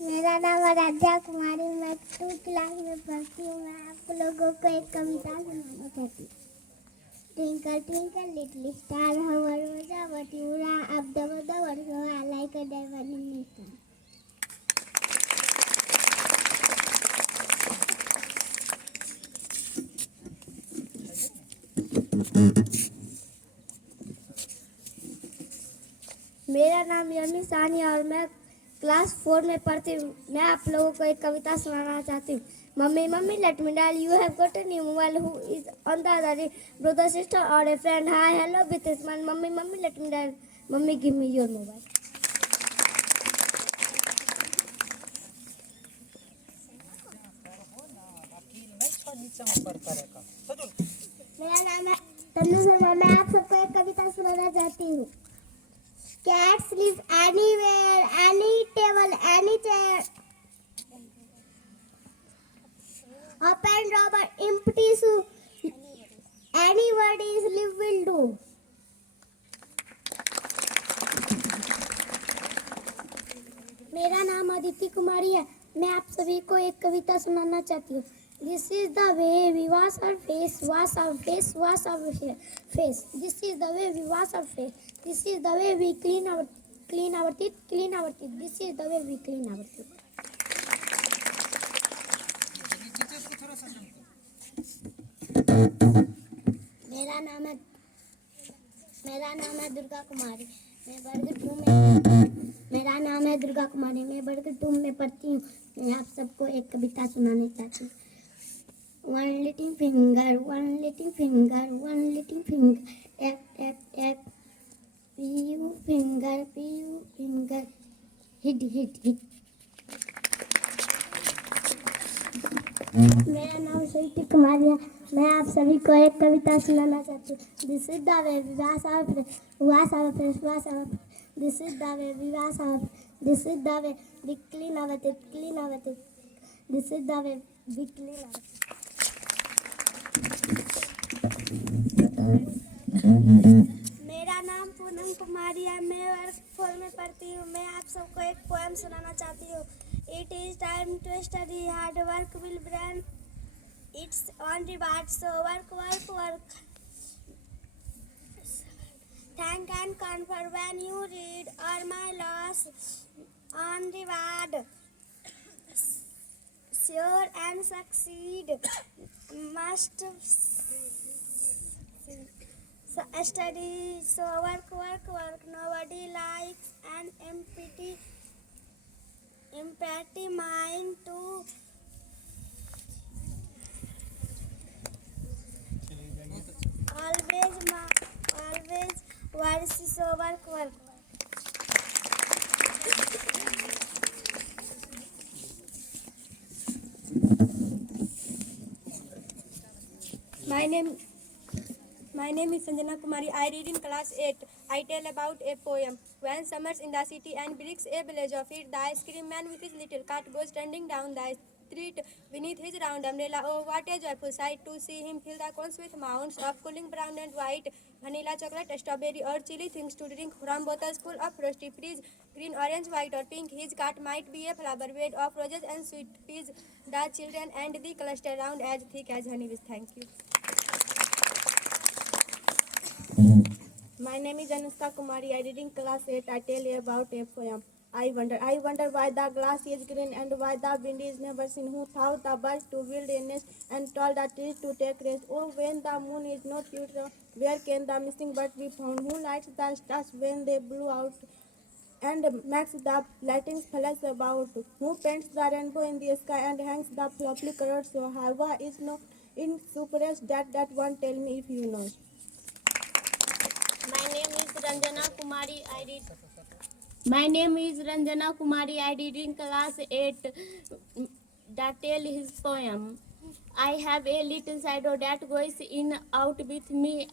मेरा नाम आराध्या कुमारी, मैं 2 क्लास में पढ़ती हूँ। मैं आप लोगों को एक कविता सुनाना चाहती हूँ। ट्विंकल ट्विंकल लिटिल स्टार, हमर रोजा बटूरा, अब दबो दबो सोहा like a diamond in the sky. मेरा नाम यमी सानी और मैं क्लास 4 में पढ़ती हूँ। मैं आप लोगों को एक कविता सुनाना चाहती हूँ। Mummy mummy let me dial, you have got a new mobile, who is on the other end? Brother sister और a friend, hi hello with a smile. Mummy mummy let me dial, mummy give me your mobile. मेरा नाम है तन्नू शर्मा, मैं आप सबको एक कविता सुनाना चाहती हूँ। Cats live anywhere, any table, any chair. Up and rubber, empty shoe. Anybody's live will do. मेरा नाम अदिति कुमारी है। मैं आप सभी को एक कविता सुनाना चाहती हूँ। This is the way we wash our face, wash our face, wash our face. This is the way we wash our face. This is the way we clean our teeth, clean our teeth. This is the way we clean our teeth. मेरा नाम है दुर्गा कुमारी। मैं वर्ग 2 में पढ़ती हूँ। मैं आप सबको एक कविता सुनाना चाहती हूँ। One little finger, one little finger, one little finger, tap tap tap. P.U. finger, hit hit hit. मेरा नाम स्वीटी कुमारी है। मैं आप सभी को एक कविता सुनाना चाहती हूँ। This is the way we wash our face, wash our face, wash our face. This is the way we wash our face. This is the way we clean our teeth, clean our teeth. This is the way we clean our teeth. मेरा नाम पूनम कुमारी है। मैं वर्ग 4 में पढ़ती हूँ। मैं आप सबको एक पोएम सुनाना चाहती हूँ। It is time to study hard, work will bring its own reward, so work, work, work. Thank and comfort when you read all my loss on reward. Sure and succeed must study, so work, work, work. Nobody likes an empty mind to always worry, so work, work. My name is Sanjana Kumari. I read in class 8. I tell about a poem. When summer's in the city and brings a village of it, the ice cream man with his little cart goes trundling down the street beneath his round umbrella. Oh, what a joyful sight to see him fill the cones with mounds of cooling brown and white vanilla, chocolate, strawberry, or chili things to drink from bottles full of frosty freeze, green, orange, white, or pink. His cart might be a flower bed of roses and sweet peas. The children and the cluster round as thick as honey. Thank you. My name is Anushka Kumari. I read in class 8. I tell you about a poem. I wonder why the glass is green and why the wind is never seen. Who taught the birds to build a nest and told the trees to take rest? Oh, when the moon is not yet, where can the missing bird be found? Who lights the stars when they blew out and makes the lightning flash about? Who paints the rainbow in the sky and hangs the fluffy colors so high? Why is no in suppress that one? Tell me if you know. My name is Ranjana Kumari. My name is Ranjana Kumari. I read in class 8. That tell his poem. I have a little shadow that goes in out with me,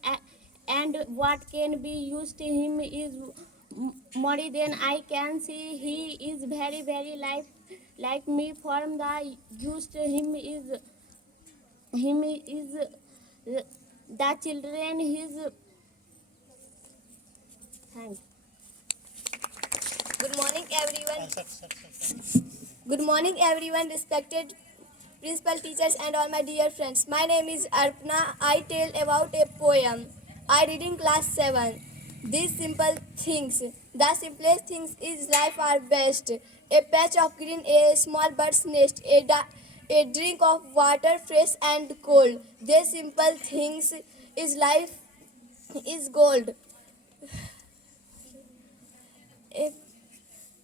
and what can be used to him is more than I can see. He is very, very like me. From the used to him is the children his. Thanks. morning, everyone. Good morning, everyone, respected principal, teachers, and all my dear friends. My name is Arpana. I tell about a poem. I read in class 7. These simple things, the simplest things is life are best. A patch of green, a small bird's nest, a drink of water, fresh and cold. These simple things is life is gold. A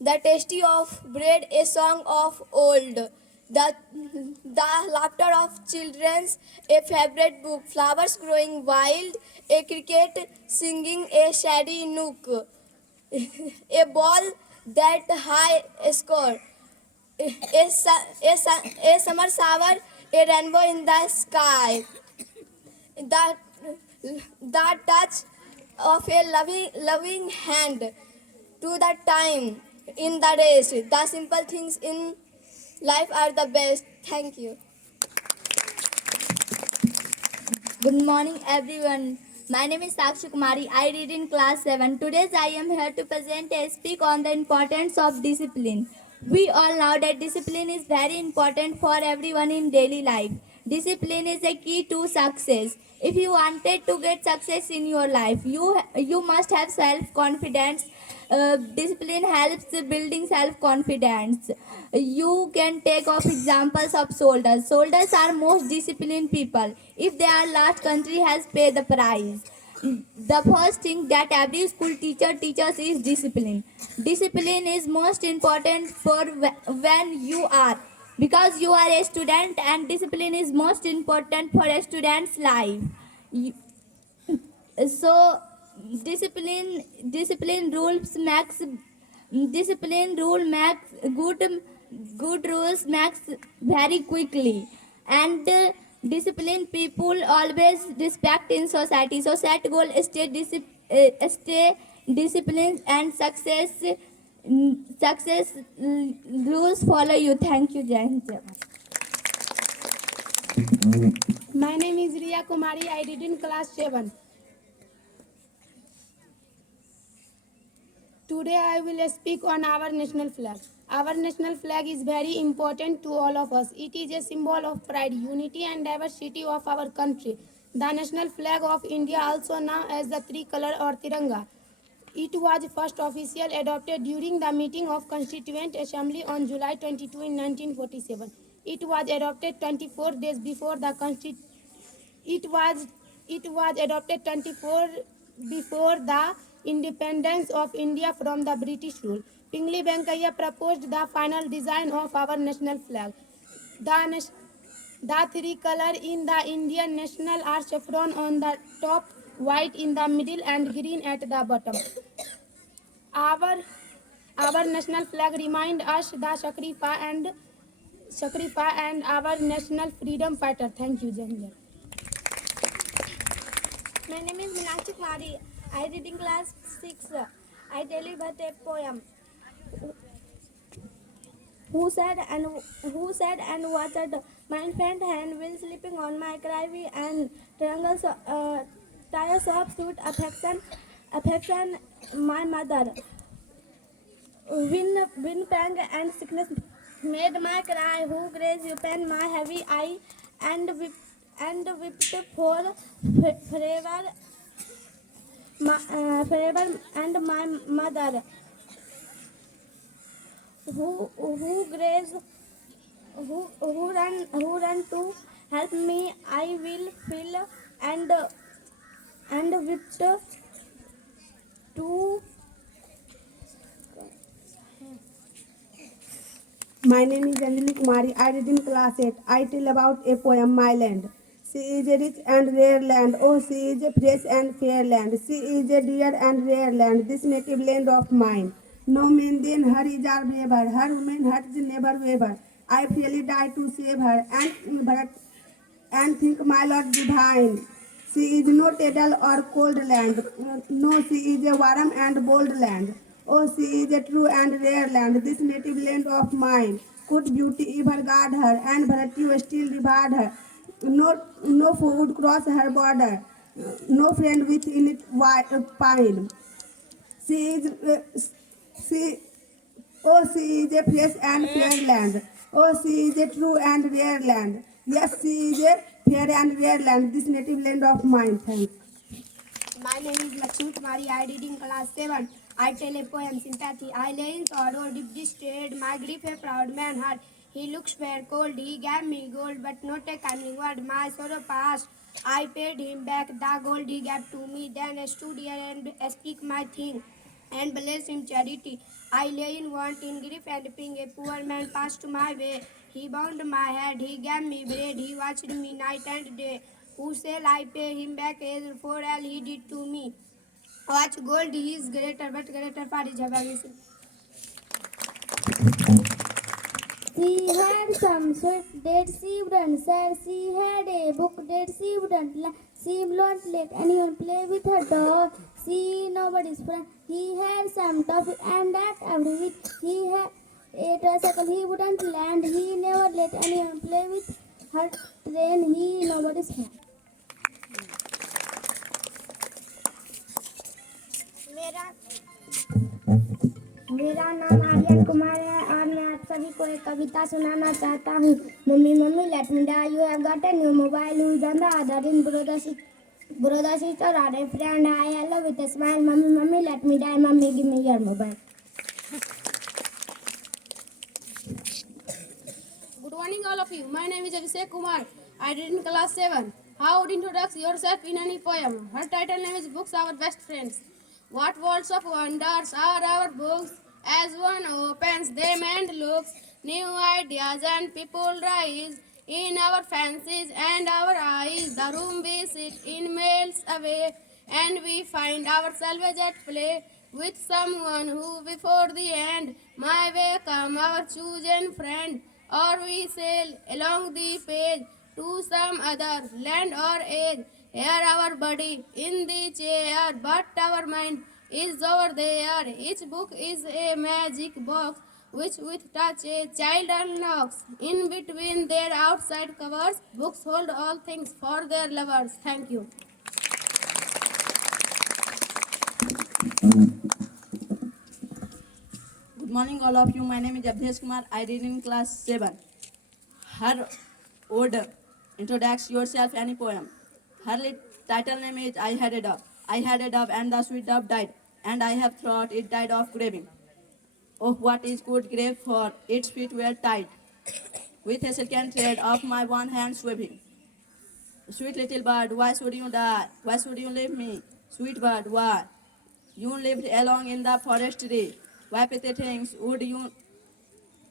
the tasty of bread, a song of old, the laughter of children's, a favorite book, flowers growing wild, a cricket singing a shady nook, a ball that high score, a summer shower, a rainbow in the sky, the, the touch of a loving hand to the time in the race. The simple things in life are the best. Thank you. Good morning, everyone. My name is Sakshi Kumari. I read in class 7. Today, I am here to present a speak on the importance of discipline. We all know that discipline is very important for everyone in daily life. Discipline is a key to success. If you wanted to get success in your life, you must have self-confidence. Discipline helps building self-confidence. You can take off examples of soldiers. Soldiers are most disciplined people. If their last country has paid the price, the first thing that every school teacher teaches is discipline. Discipline is most important for when you are, because you are a student, and discipline is most important for a student's life. You- so discipline rules makes discipline rule makes good rules makes very quickly, and disciplined people always respect in society. So set goal, stay disciplined, and success rules follow you. Thank you. Jai Hind. My name is Riya Kumari. I read in class 7. Today I will speak on our national flag. Our national flag is very important to all of us. It is a symbol of pride, unity and diversity of our country. The national flag of India, also known as the tricolor or Tiranga. It was first officially adopted during the meeting of Constituent Assembly on July 22 in 1947. It was adopted 24 days before the it was adopted 24 before the independence of India from the British rule. Pingali Venkaiah proposed the final design of our national flag. The, the three color in the Indian national are saffron on the top, white in the middle, and green at the bottom. Our our national flag remind us the sacrifice and our national freedom fighter. Thank you, Janjan. My name is Meenakshi Kumari. I read in class 6. I tell you about a poem. Who said and watered my infant hand while sleeping on my crivy and triangles tires of sweet affection my mother. Wind pang and sickness made my cry. Who grazed upon my heavy eye and whipped for forever, forever and my mother. Who grazed who run to help me. I will feel and whipped to. My name is Anjali Kumari. I read in class 8. I tell about a poem, My Land. She is a rich and rare land. Oh, she is a fresh and fair land. She is a dear and rare land, this native land of mine. No man then her is our braver. Her woman heart is never waver. I freely die to save her and think my Lord divine. She is no tidal or cold land. No, she is a warm and bold land. Oh, she is a true and rare land, this native land of mine. Could beauty ever guard her, and virtue still reward her? No foe would cross her border, no friend within it pine. She is she Oh, sea is a fresh and fair land. Oh, sea is a true and rare land. Yes, sea is a fair and rare land. This native land of mine. Thanks. My name is Lakshmi Kumari. I read in class 7. I tell a poem, Sympathy. I lay in sorrow, deep distressed. My grief a proud man heart. He looks fair, cold. He gave me gold, but not a kindly word. My sorrow past. I paid him back the gold he gave to me. Then I stood here and speak my thing and bless him charity. I lay in want, in grief and pain. A poor man passed my way. He bound my head, he gave me bread, he watched me night and day. Who shall I pay him back as for all he did to me? Watch gold, he is greater, but greater for his happiness. She had some sweet that she wouldn't share. She had a book that she wouldn't she wouldn't let anyone play with her dog. She nobody's friend. He had some toffee and that every week. He had a tricycle he wouldn't land. He never let anyone play with her train. He nobody's friend. मेरा नाम आर्यन कुमार है और मैं आप सभी को एक कविता सुनाना चाहता हूँ। Mummy mummy let me die, you have got a new mobile, who is on the other in brother sister or a friend, hi hello with a smile, mummy mummy let me die, mummy give me your mobile. Good morning, all of you. My name is Abhishek Kumar. I read in class 7. How would you introduce yourself in any poem? Her title name is Books, Our Best Friends. What worlds of wonders are our books? As one opens them and looks, new ideas and people rise in our fancies and our eyes. The room we sit in melts away, and we find ourselves at play with someone who before the end my way come our chosen friend, or we sail along the page to some other land or age. Here our body in the chair, but our mind is over there. Each book is a magic box which with touch a child unlocks. In between their outside covers, books hold all things for their lovers. Thank you. Good morning, all of you. My name is Abhish Kumar. I read in class 7. Her order. Introduce yourself any poem. Her title name is I Had a Dove. I had a dove, and the sweet dove died, and I have thought it died of craving. Oh, what is good grave for? Its feet were tied with a silken thread of my one hand sweeping. Sweet little bird, why should you die? Why should you leave me? Sweet bird, why? You lived along in the forest tree. Why petty things would you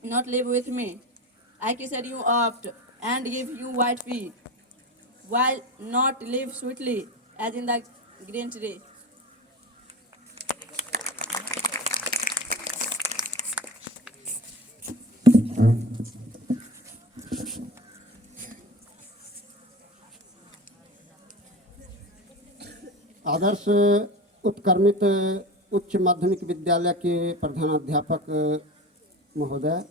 not live with me? I kissed you oft and give you white feet. Why not live sweetly as in the green tree? आदर्श उत्क्रमित उच्च माध्यमिक विद्यालय के प्रधानाध्यापक महोदय,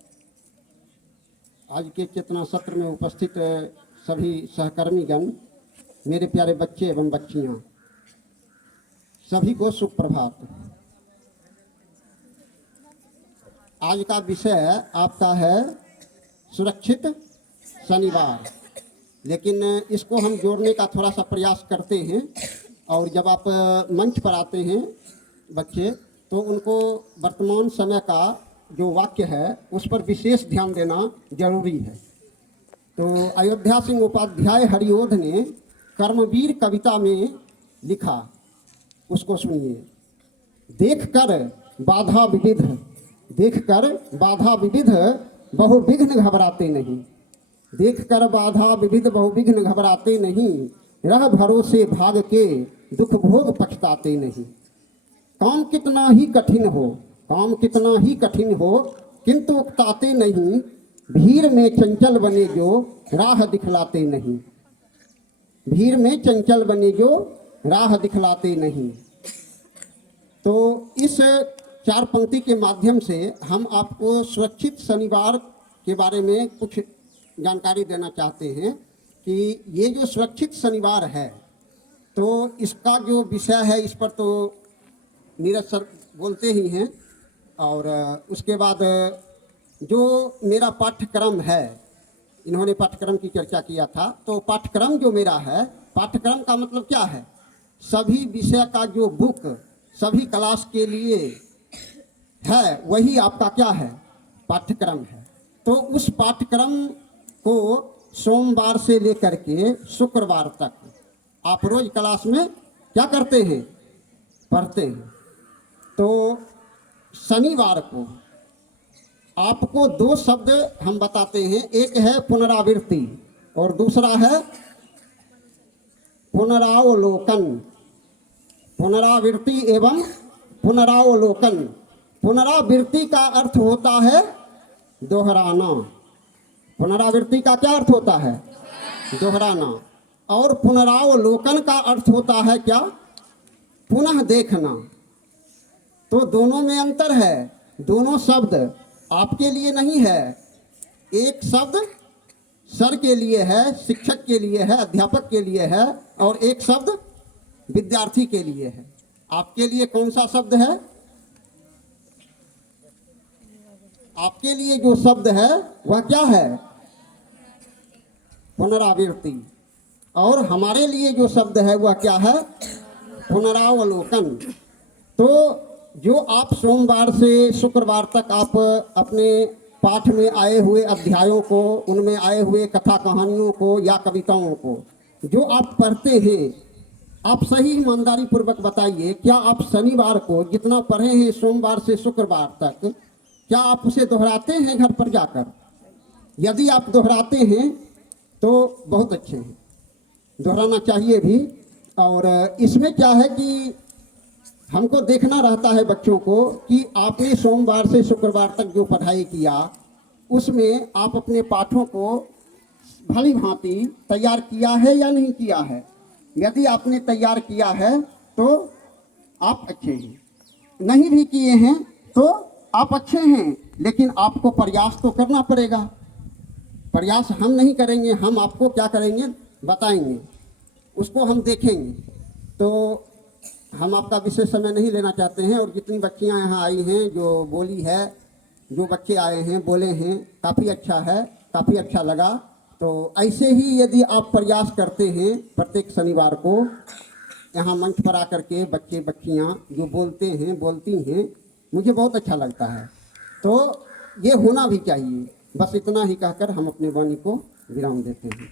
आज के चेतना सत्र में उपस्थित सभी सहकर्मीगण, मेरे प्यारे बच्चे एवं बच्चियां, सभी को सुप्रभात। आज का विषय आपका है सुरक्षित शनिवार, लेकिन इसको हम जोड़ने का थोड़ा सा प्रयास करते हैं, और जब आप मंच पर आते हैं बच्चे, तो उनको वर्तमान समय का जो वाक्य है उस पर विशेष ध्यान देना जरूरी है। तो अयोध्या सिंह उपाध्याय हरिओध ने कर्मवीर कविता में लिखा, उसको सुनिए। देखकर बाधा विविध बहुविघ्न घबराते नहीं, देखकर बाधा विविध बहुविघ्न घबराते नहीं, रह भरोसे भाग के दुख भोग पछताते नहीं। काम कितना ही कठिन हो किंतु उकताते नहीं, भीड़ में चंचल बने जो राह दिखलाते नहीं, भीड़ में चंचल बने जो राह दिखलाते नहीं। तो इस चार पंक्ति के माध्यम से हम आपको सुरक्षित शनिवार के बारे में कुछ जानकारी देना चाहते हैं कि ये जो सुरक्षित शनिवार है, तो इसका जो विषय है इस पर तो नीरज सर बोलते ही हैं, और उसके बाद जो मेरा पाठ्यक्रम है, इन्होंने पाठ्यक्रम की चर्चा किया था, तो पाठ्यक्रम जो मेरा है, पाठ्यक्रम का मतलब क्या है? सभी विषय का जो बुक सभी क्लास के लिए है, वही आपका क्या है? पाठ्यक्रम है। तो उस पाठ्यक्रम को सोमवार से लेकर के शुक्रवार तक आप रोज क्लास में क्या करते हैं? पढ़ते हैं। तो शनिवार को आपको 2 शब्द हम बताते हैं, एक है पुनरावृत्ति और दूसरा है पुनरावलोकन। पुनरावृत्ति एवं पुनरावलोकन। पुनरावृत्ति का अर्थ होता है दोहराना। पुनरावृत्ति का क्या अर्थ होता है? दोहराना। और पुनरावलोकन का अर्थ होता है क्या? पुनः देखना। तो दोनों में अंतर है। दोनों शब्द आपके लिए नहीं है। एक शब्द सर के लिए है, शिक्षक के लिए है, अध्यापक के लिए है, और एक शब्द विद्यार्थी के लिए है। आपके लिए कौन सा शब्द है? आपके लिए जो शब्द है वह क्या है? पुनरावृत्ति। और हमारे लिए जो शब्द है वह क्या है? पुनरावलोकन। तो जो आप सोमवार से शुक्रवार तक आप अपने पाठ में आए हुए अध्यायों को, उनमें आए हुए कथा कहानियों को या कविताओं को जो आप पढ़ते हैं, आप सही ईमानदारी पूर्वक बताइए, क्या आप शनिवार को जितना पढ़े हैं सोमवार से शुक्रवार तक, क्या आप उसे दोहराते हैं घर पर जाकर? यदि आप दोहराते हैं तो बहुत अच्छे हैं, दोहराना चाहिए भी। और इसमें क्या है कि हमको देखना रहता है बच्चों को कि आपने सोमवार से शुक्रवार तक जो पढ़ाई किया, उसमें आप अपने पाठों को भली भांति तैयार किया है या नहीं किया है। यदि आपने तैयार किया है तो आप अच्छे हैं, नहीं भी किए हैं तो आप अच्छे हैं, लेकिन आपको प्रयास तो करना पड़ेगा। प्रयास हम नहीं करेंगे, हम आपको क्या करेंगे? बताएंगे, उसको हम देखेंगे। तो हम आपका विशेष समय नहीं लेना चाहते हैं। और जितनी बच्चियां यहाँ आई हैं, जो बोली है, जो बच्चे आए हैं, बोले हैं, काफ़ी अच्छा है, काफ़ी अच्छा लगा। तो ऐसे ही यदि आप प्रयास करते हैं, प्रत्येक शनिवार को यहाँ मंच पर आकर के बच्चे बच्चियाँ जो बोलते हैं, बोलती हैं, मुझे बहुत अच्छा लगता है। तो ये होना भी चाहिए। बस इतना ही कहकर हम अपनी वाणी को विराम देते हैं।